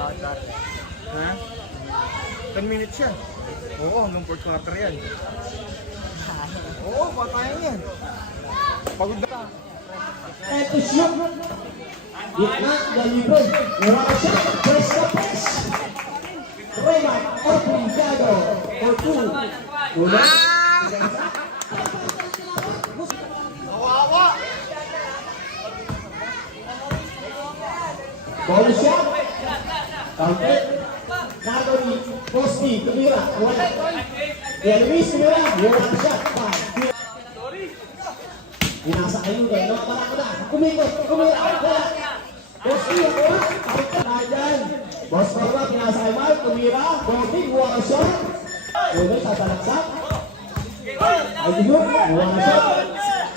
Ha? 10 minutes yan. Oo, nung fourth quarter yan. Oo, patayan yan. Pagod na. Eto shoot. Gitna, deliver. Mura ka siya. Press na press. Raymond Obrigado. For 2. Una. Kawawa! Ball shot. Counted. Nagawin. Posti. Tumira. Wala. Luis Tumira. Mura ka siya. Binasa kayo din. Nakapala ko na. Kumikot. Kumira. Wala. Posti. Wala. Kajan. Boss Barba. Binasa kay Mark. Tumira. Posti. Mura ka siya. Una. Sasalaksak. Ay, yun. Mura ka siya.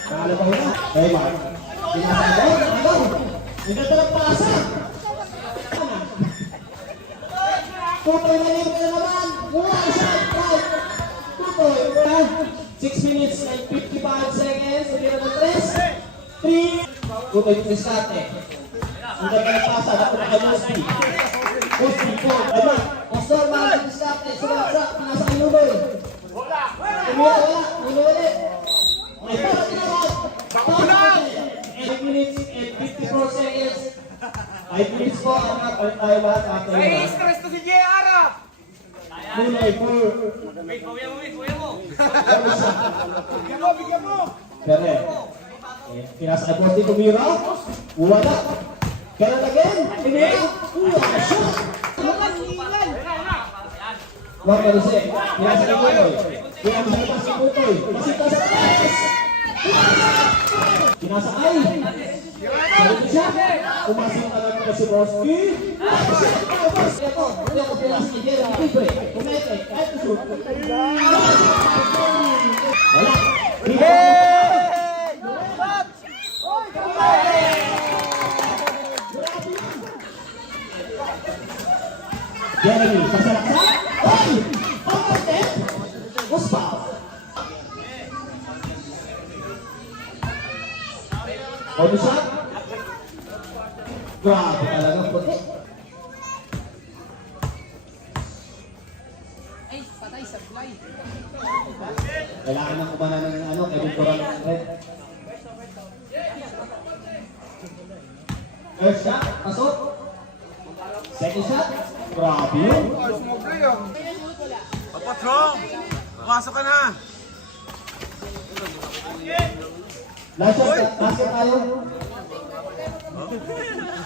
Nakalabaw na. Hey, Mark. Binasa kayo. Nakalabaw. Hindi ka talang pasa. Tutoy na libre na naman. One shot. Right. Tutoy. 6 minutes and 55 seconds. Hindi na ng 3. Tutoy yung diskate. Hindi ka nagpasa. Dapat na Mosti. Mosti po. Ayun. Pastor, mga diskate. Sumaksak. Pinasa kay Nunoy. Tumira wala. Nunoy ulit. May para tinawag. 8 minutes and 54 seconds. 5 minutes po ang mga tayo lahat after Ay, stress to si JR ah! Nunoy po. Wait, kuya mo! Bigyan mo! Pere. Pinasa kay Posti Tumira. Wala. Ganun again. Tumira. Wala. Shot. Wag na rin siya. Pinasa kay Nunoy. Pinasa kay Posti Tutoy. Pasita sa press. Pinasa kay. Sabi siya. Umasing talaga na si Posti. Ito. Hindi ako pinasa kay Jeremy. Libre. Kumete. Kahit to shoot. Wala. Jeremy, sasalaksak. Hoy! Pagkakit! Muspa! Ano siya? Grabe talaga puti. Ay, patay sa fly. Kailangan na kumana ng ano, Kevin Corral ng red. First shot, pasok. Second shot, grabe yun. Ayos mo, Bray ah! Patrong! Pasok ka na! Last shot, basket tayo.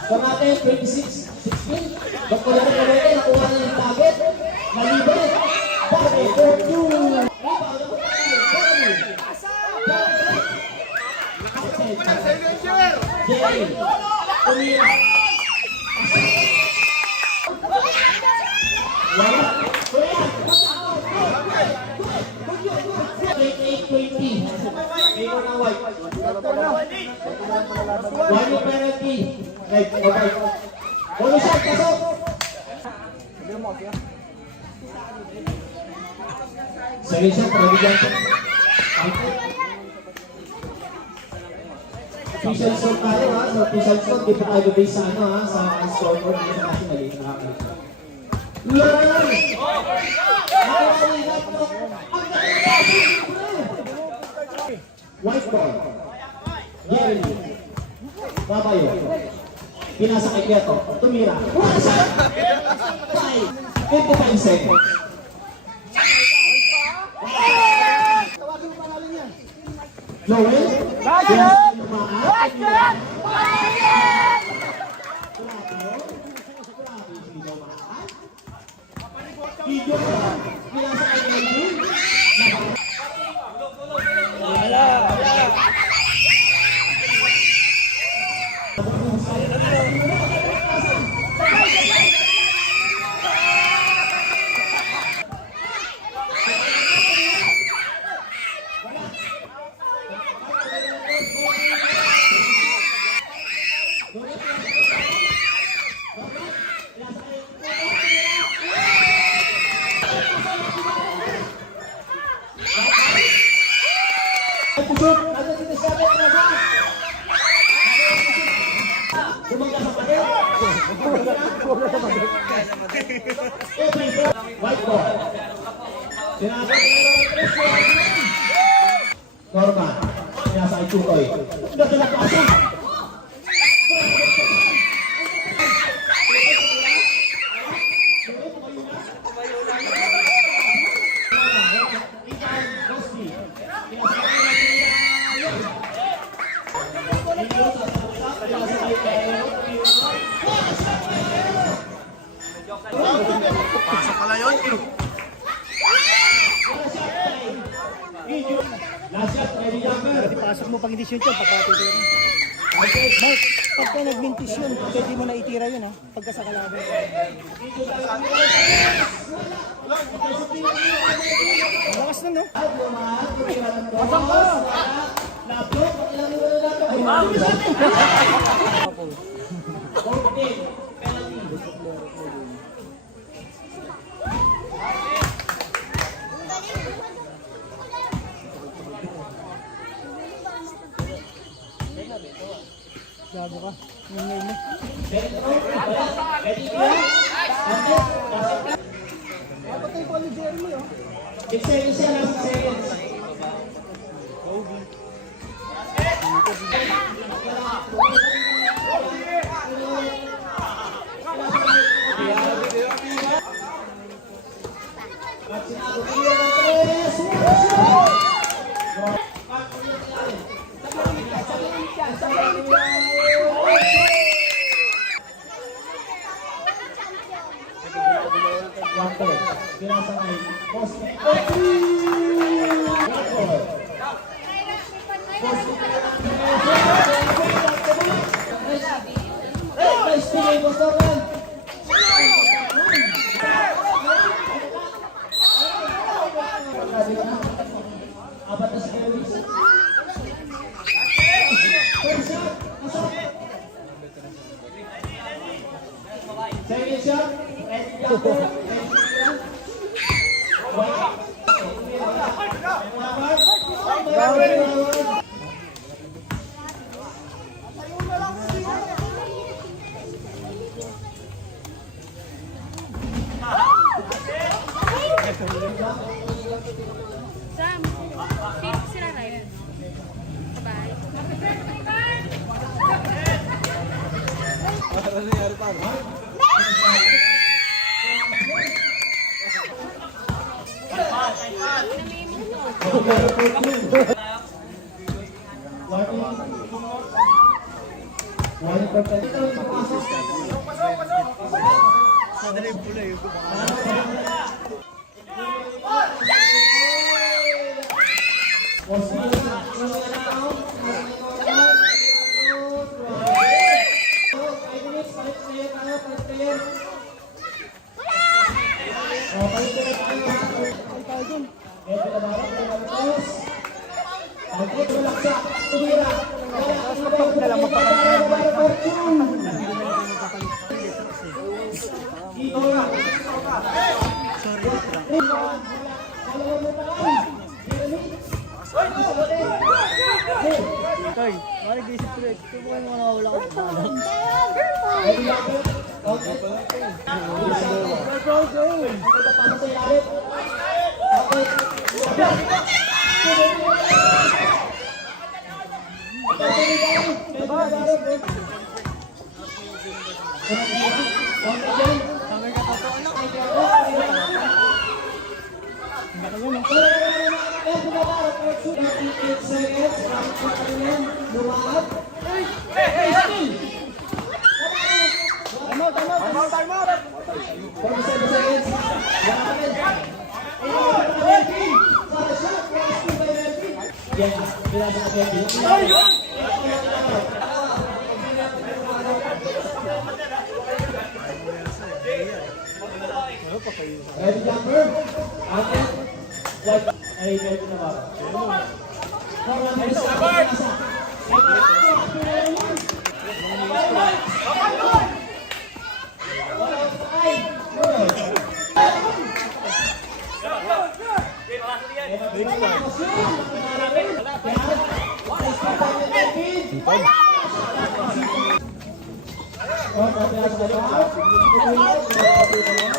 Score natin, 26-16. Dr. Larry Calete, nakuha na yung target. Malibre. Bale, 4-2. Jerry, Tumira. Wala. 28-20. Mayroon na white. One yung penalty. Right, okay. Ulo siya, pasok. Sorry siya, pagabigyan siya. Official score tayo ha. Sa official score, di pa tayo base sa ano ha. Sa scoreboard, di sa national league. Lord! White ball. Jeremy. Babayo. Pinasa kay Kieto. Tumira. One shot! 55 seconds. Joel? Video pinasa kay Jeremy. White ball. Sinasakay na naman Norman. Sinasakay Tutoy. Ganda na pasa. Pasok pala yun. Last shot, ready jumper. Pasok mo pag hindi shoot yun, papatay ko yun. Mark, pagka nag-mintis yun, pwede mo na itira yun ha, pagka sa kalaban. Ang lakas na no? Pasok ko! Laptop, ilang mo na laptop. 14, penalty. Gago ka. Ngayon mo. Napatay ko ni Jeremy oh. 6 seconds yan, 6 seconds. Pinasangay. Post. Nice play, Boston. Apat na seconds. First shot. Second shot. And jumper. Sam, fit sila live. Bye. Sandali yung pula yung Toy, mali gisip ko rin. Ito mo kayo mga nawawala ka sa balak. Ready jumper. Atin. White. Ay, ready na ba? Thank you.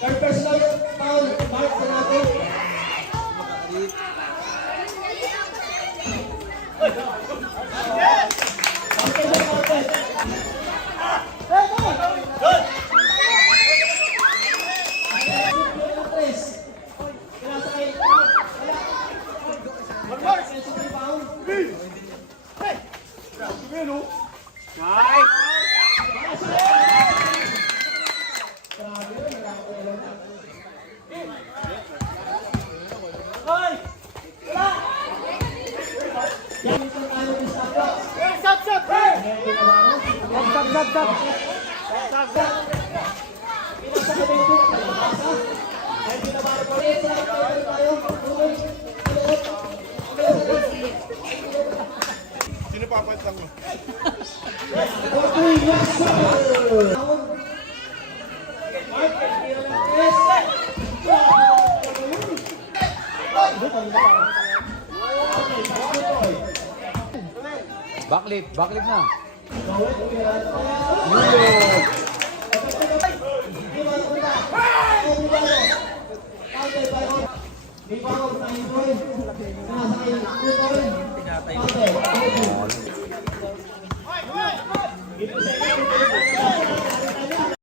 Third personal foul, Mark Sanato. Sino papalit lang mo? Backlift na. Pinatay.